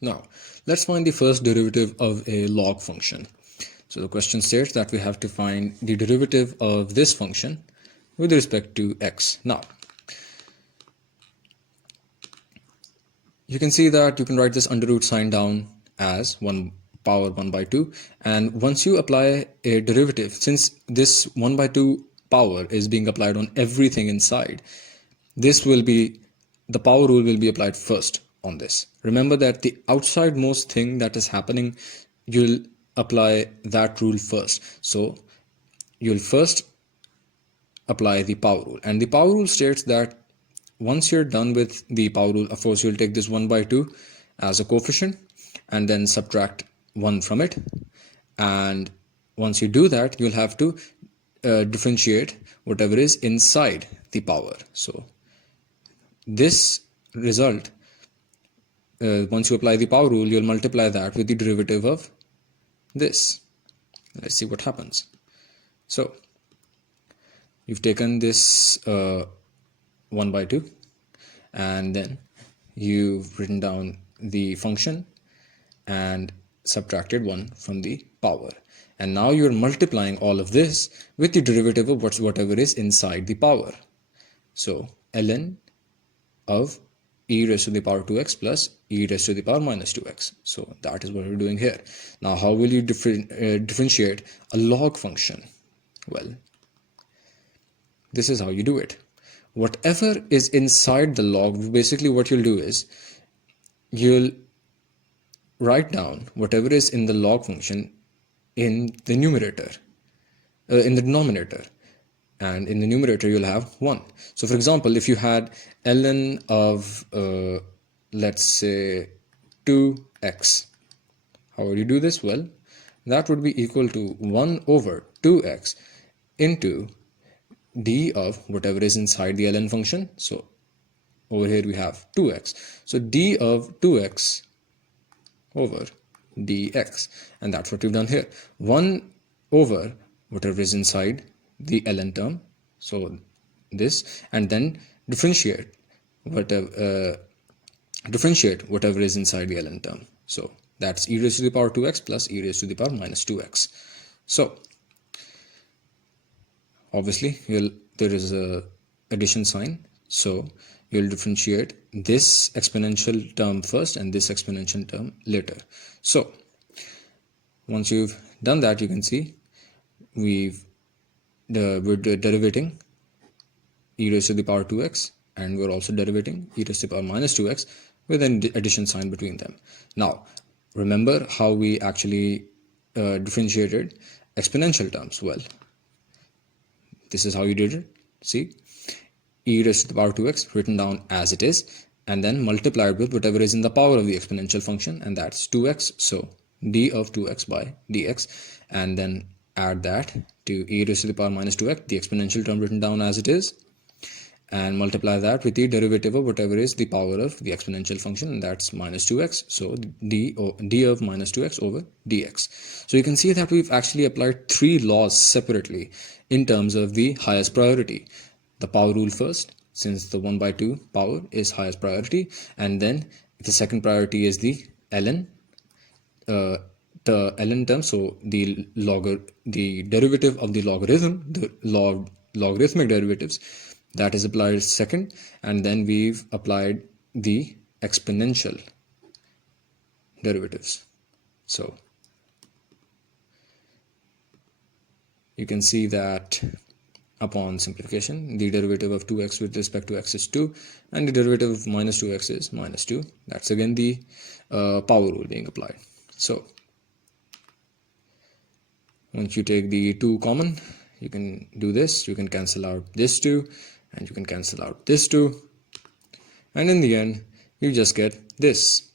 Now, let's find the first derivative of a log function. So the question states that we have to find the derivative of this function with respect to x. Now, you can see that you can write this under root sign down as 1 power 1 by 2, and once you apply a derivative, since this 1 by 2 power is being applied on everything inside, this will be, the power rule will be applied first on this. Remember that the outside most thing that is happening, you'll apply that rule first. So you'll first apply the power rule, and the power rule states that once you're done with the power rule, of course you'll take this 1 by 2 as a coefficient and then subtract 1 from it, and once you do that, you'll have to differentiate whatever is inside the power. So this result, once you apply the power rule, you'll multiply that with the derivative of this. Let's see what happens. So you've taken this 1 by 2, and then you've written down the function and subtracted 1 from the power, and now you're multiplying all of this with the derivative of whatever is inside the power. So ln of e raised to the power 2x plus e raised to the power minus 2x. So that is what we're doing here. Now, how will you differentiate a log function? Well, this is how you do it. Whatever is inside the log, basically what you'll do is you'll write down whatever is in the log function in the numerator, in the denominator, and in the numerator you'll have 1. So for example, if you had ln of let's say 2x, how would you do this? Well, that would be equal to 1 over 2x into d of whatever is inside the ln function. So over here we have 2x, so d of 2x over dx, and that's what we've done here. 1 over whatever is inside the ln term, so this, and then differentiate whatever is inside the ln term. So that's e raised to the power 2x plus e raised to the power minus 2x. So obviously there is a addition sign, so you'll differentiate this exponential term first and this exponential term later. So once you've done that, you can see we're derivating e raised to the power 2x, and we're also derivating e raised to the power minus 2x with an addition sign between them. Now remember how we actually differentiated exponential terms. Well, this is how you did it. See, e raised to the power 2x written down as it is, and then multiplied with whatever is in the power of the exponential function, and that's 2x. So d of 2x by dx, and then add that to e raised to the power minus 2x, the exponential term written down as it is, and multiply that with the derivative of whatever is the power of the exponential function, and that's minus 2x. So d of minus 2x over dx. So you can see that we've actually applied 3 laws separately in terms of the highest priority. The power rule first, since the 1 by 2 power is highest priority, and then the second priority is the ln, term, so the derivative of the logarithm, the logarithmic derivatives, that is applied second, and then we've applied the exponential derivatives. So you can see that upon simplification, the derivative of 2x with respect to x is 2, and the derivative of minus 2x is minus 2. That's again the power rule being applied. So once you take the 2 common, you can do this. You can cancel out this 2, and you can cancel out this 2, and in the end you just get this.